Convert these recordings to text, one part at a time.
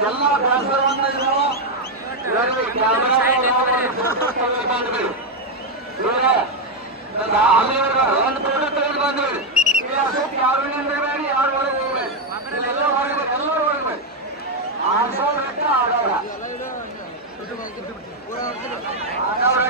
ಎಲ್ಲ ಬೇಸರವನ್ನ ಇದು ಇವರಿಗೆ ಕ್ಯಾಮರಾ ಆಮೇಲೆ ಒಂದು ಫೋಟೋ ತೆಗೆದು ಬಂದ್ಬಿಡಿ ಇಲ್ಲಿ ಅಶೋಕ್ ಯಾರು ನಿಂದಿರಬೇಡಿ ಯಾರು ಒಳಗೆ ಹೋಗ್ಬೇಡಿ ಎಲ್ಲ ಹೊರಗೆ ಎಲ್ಲರೂ ಹೊರಗಬೇಡಿ ಆಡ್ಸೋರಕ್ಕೆ ಆಡೋರ ಆಡೋರಕ್ಕೆ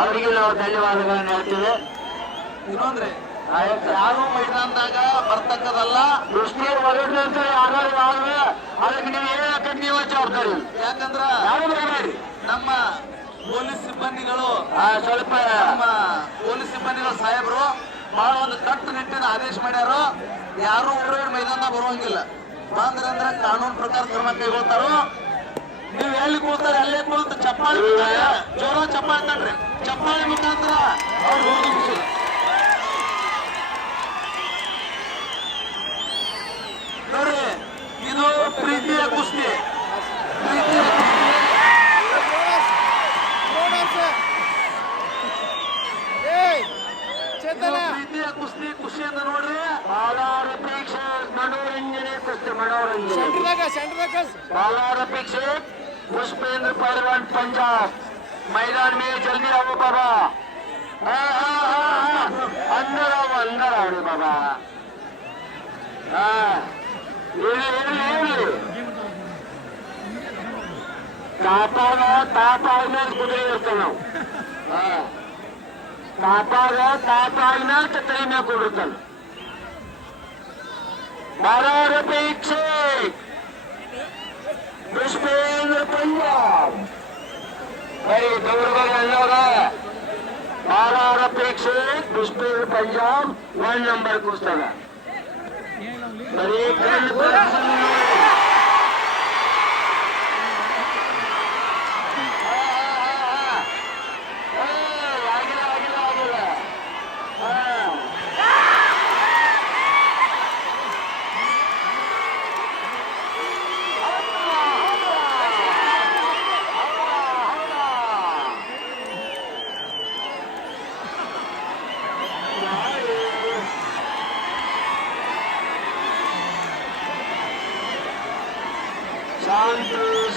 ಅವರಿಗೆ ನಾವು ಧನ್ಯವಾದಗಳನ್ನು ಹೇಳ್ತೀವಿ. ಇನ್ನೊಂದ್ರಿ ಯಾರು ಮೈದಾನದಾಗ ಬರ್ತಕ್ಕದಲ್ಲ ದೃಷ್ಟಿ ಹೊರಡ್ದಂತ ಯಾರು ಅದಕ್ಕೆ ನೀವು ಏನ್ ಹಾಕಕ್ ನೀವು ಜವಾಬ್ದಾರಿ. ಯಾಕಂದ್ರ ಯಾರು ಬರಬೇಡಿ ನಮ್ಮ ಪೊಲೀಸ್ ಸಿಬ್ಬಂದಿಗಳು ಸ್ವಲ್ಪ. ನಮ್ಮ ಪೊಲೀಸ್ ಸಿಬ್ಬಂದಿಗಳು ಸಾಹೇಬರು ಬಹಳ ಒಂದು ಕಟ್ಟುನಿಟ್ಟಿನ ಆದೇಶ ಮಾಡ್ಯಾರು. ಯಾರು ಊರ ಮೈದಾನ ಬರುವಂಗಿಲ್ಲ. ಬಂದ್ರೆ ಅಂದ್ರೆ ಕಾನೂನು ಪ್ರಕಾರ ಕ್ರಮ ಕೈಗೊಳ್ತಾರೋ ನೀವು ಎಲ್ಲಿ ಕೂತಾರೆ ಅಲ್ಲೇ ಕೂತ ಚಪ್ಪಾಳಿ ಜೋರ ಚಪ್ಪಾಳಿ ತಡ್ರಿ. ಚಪ್ಪಾಳಿ ಮುಖಾಂತರ ಅವ್ರು ಹೋಗಿ ನೋಡ್ರಿ ಇದು ಪ್ರೀತಿಯ ಕುಸ್ತಿ. تاپ కుదురుతాను ڪدراپ ته تاپ آ ڪجهه بار پئي बारह अपेक्षित पुष्पेंद्र पंजाब वन नंबर पुस्तक बड़ी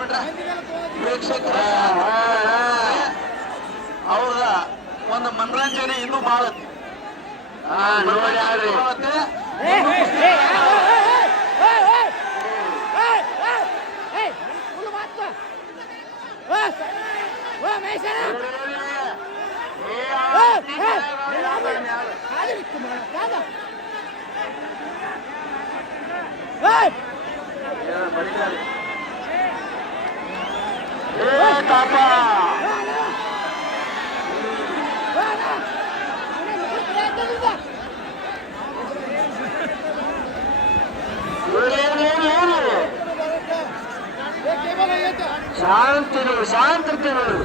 ಪ್ರೇಕ್ಷಕರು ಅವ್ರ ಒಂದು ಮನರಂಜನೆ ಇನ್ನೂ ಬಹಳ ನೋಡಿ ತಾಪ ಶಾಂತಿ ನೋಡು ಶಾಂತತೆ ನೋಡು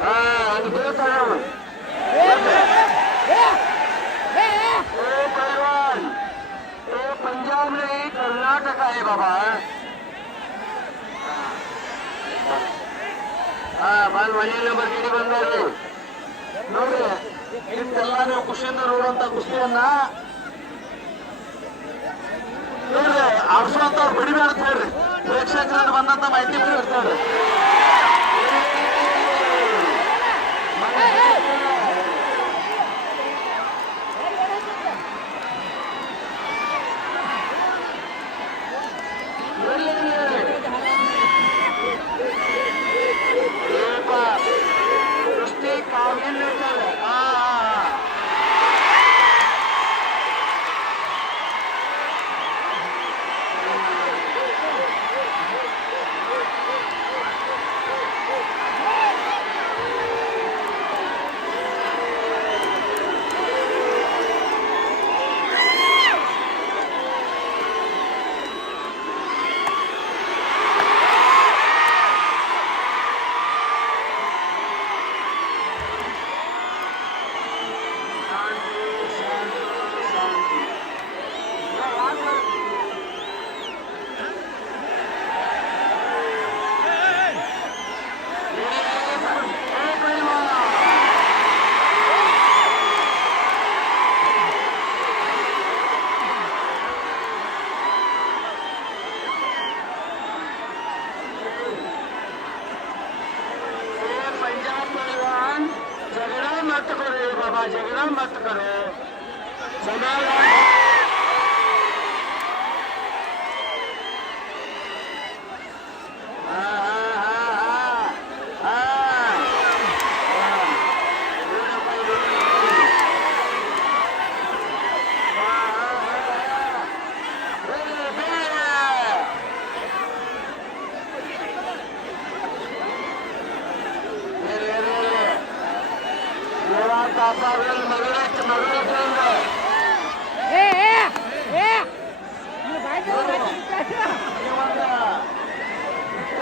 ಹಾ ಅದು ಬೇಕಾದ ए पहलवान ये पंजाब नहीं कर्नाटक है बाबा ಹಾ ಬಂದ್ ಮನೆ ನಂಬರ್ ಗಿಡಿ ಬಂದವ್ರಿ ನೋಡ್ರಿ. ಇಷ್ಟೆಲ್ಲ ನೀವು ಖುಷಿಯಿಂದ ನೋಡುವಂತ ಕುಸ್ತಿಯನ್ನ ನೋಡ್ರಿ ಆಡ್ಸುವಂತವ್ರು ಬಿಡಿಬೇಡ ಹೇಳ್ರಿ. ಪ್ರೇಕ್ಷಕರಿಂದ ಬಂದಂತ ಮಾಹಿತಿ ಬಿಡಿಬಿಡ್ತಾವ್ರಿ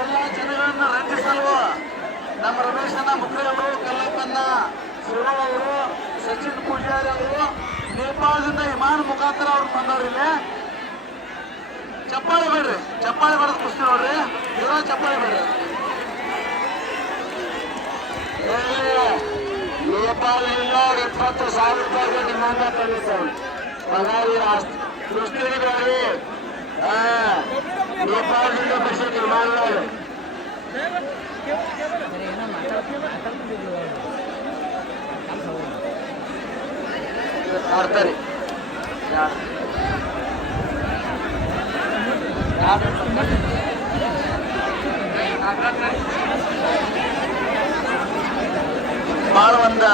ಎಲ್ಲ ಜನಗಳನ್ನ ರಂಜಿಸಲು ನಮ್ಮ ರಮೇಶನ ಮುಖ್ಯ ಅವರು ಕಲ್ಲಪ್ಪನ್ನ ಅವರು ಸಚಿನ್ ಪೂಜಾರಿ ಅವರು ನೇಪಾಳದಿಂದ ವಿಮಾನ ಮುಖಾಂತರ ಅವ್ರು ಬಂದವ್ರು ಇಲ್ಲಿ ಚಪ್ಪಾಳೆ ಬೇಡ್ರಿ ಚಪ್ಪಾಳೆ ಬಡದ್ ಕುಸ್ತಿ ನೋಡ್ರಿ ಇರೋ ಚಪ್ಪಾಳೆ ಬೇಡ್ರಿ ನೇಪಾಳದಿಂದ ಇಪ್ಪತ್ತು ಸಾವಿರ ರೂಪಾಯಿಗೆ ನಿಮ್ಮನ್ನ ತಂದಿದ್ದಾರೆ ಪಗಾರಿ ಕುಸ್ತಿಗೆ ಬೇಡ್ರಿ ಹಾ ನೇಪಾಳದಿಂದ ಬರ್ಸಿ ವಿಮಾನಗಳು ಸರಿ, ಏನೋ ಮಾತಾಡ್- ಮಾತಾಡ್ಕೊಂಡಿದ್ದೀವಿ. ಮಾಡ್ತಾರೆ ಭಾಳ ಒಂದ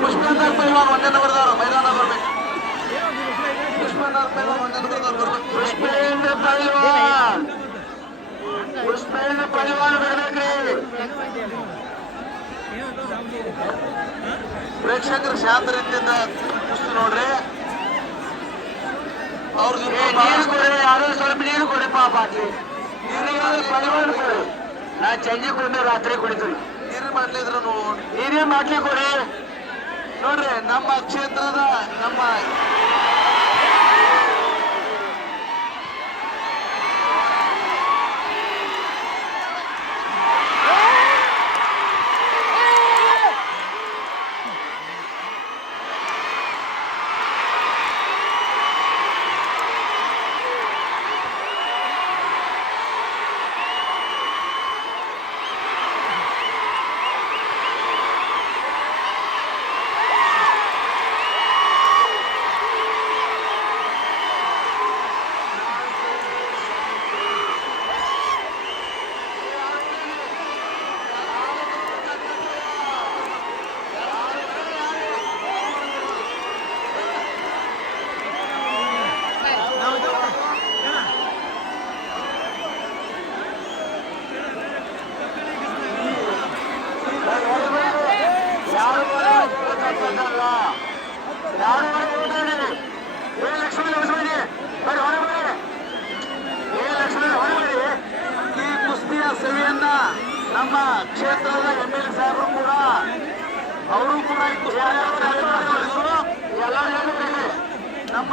ಪುಷ್ಪನಾಥ್ ಪೈಲ್ವಾನ್ ಒಂದೇ ನಂಬರ್ದವ್ರು ಮೈದಾನ ಬರ್ಬೇಕು. ಪುಷ್ಪೇಂದರ್ ಪೈಲ್ವಾನ್ ಬರ್ಬೇಕು. ಪುಷ್ಪೇಂದ್ರ ಪೈಲ್ವಾನ್. ಪುಷ್ಪೇಂದ್ರ ಪೈಲ್ವಾನ್ ಬರ್ಬೇಕ್ರಿ. ಪ್ರೇಕ್ಷಕರು ಶಾಂತ ರೀತಿಯಿಂದ ಕುಸ್ತಿ ನೋಡ್ರಿ. ಅವ್ರದ್ದು ನೀರು ಕೊಡಿ ಯಾರು ಸ್ವಲ್ಪ ನೀರು ಕೊಡಿ ಪಾಪ ನೀರಿಗೆ ಪೈಲ್ವಾನ್ ಕೊಡಿ ನಾ ಚಂಜಿ ಕೊಂಡು ರಾತ್ರಿ ಕುಡಿತೀನಿ ನೀರು ಮಾಡ್ಲಿದ್ರ ನೀವೇ. ಮಾಡ್ಲಿ ಕೊಡಿ. ನೋಡ್ರಿ ನಮ್ಮ ಕ್ಷೇತ್ರದ ನಮ್ಮ ಈ ಕುಸ್ತಿಯ ಸವಿಯನ್ನ ನಮ್ಮ ಕ್ಷೇತ್ರದ ಎಂ ಎಲ್ ಸಾಹೇಬರು ಕೂಡ, ಅವರು ಕೂಡ ಈ ಕುಸ್ತಿಯ ಎಲ್ಲರೂ ನಮ್ಮ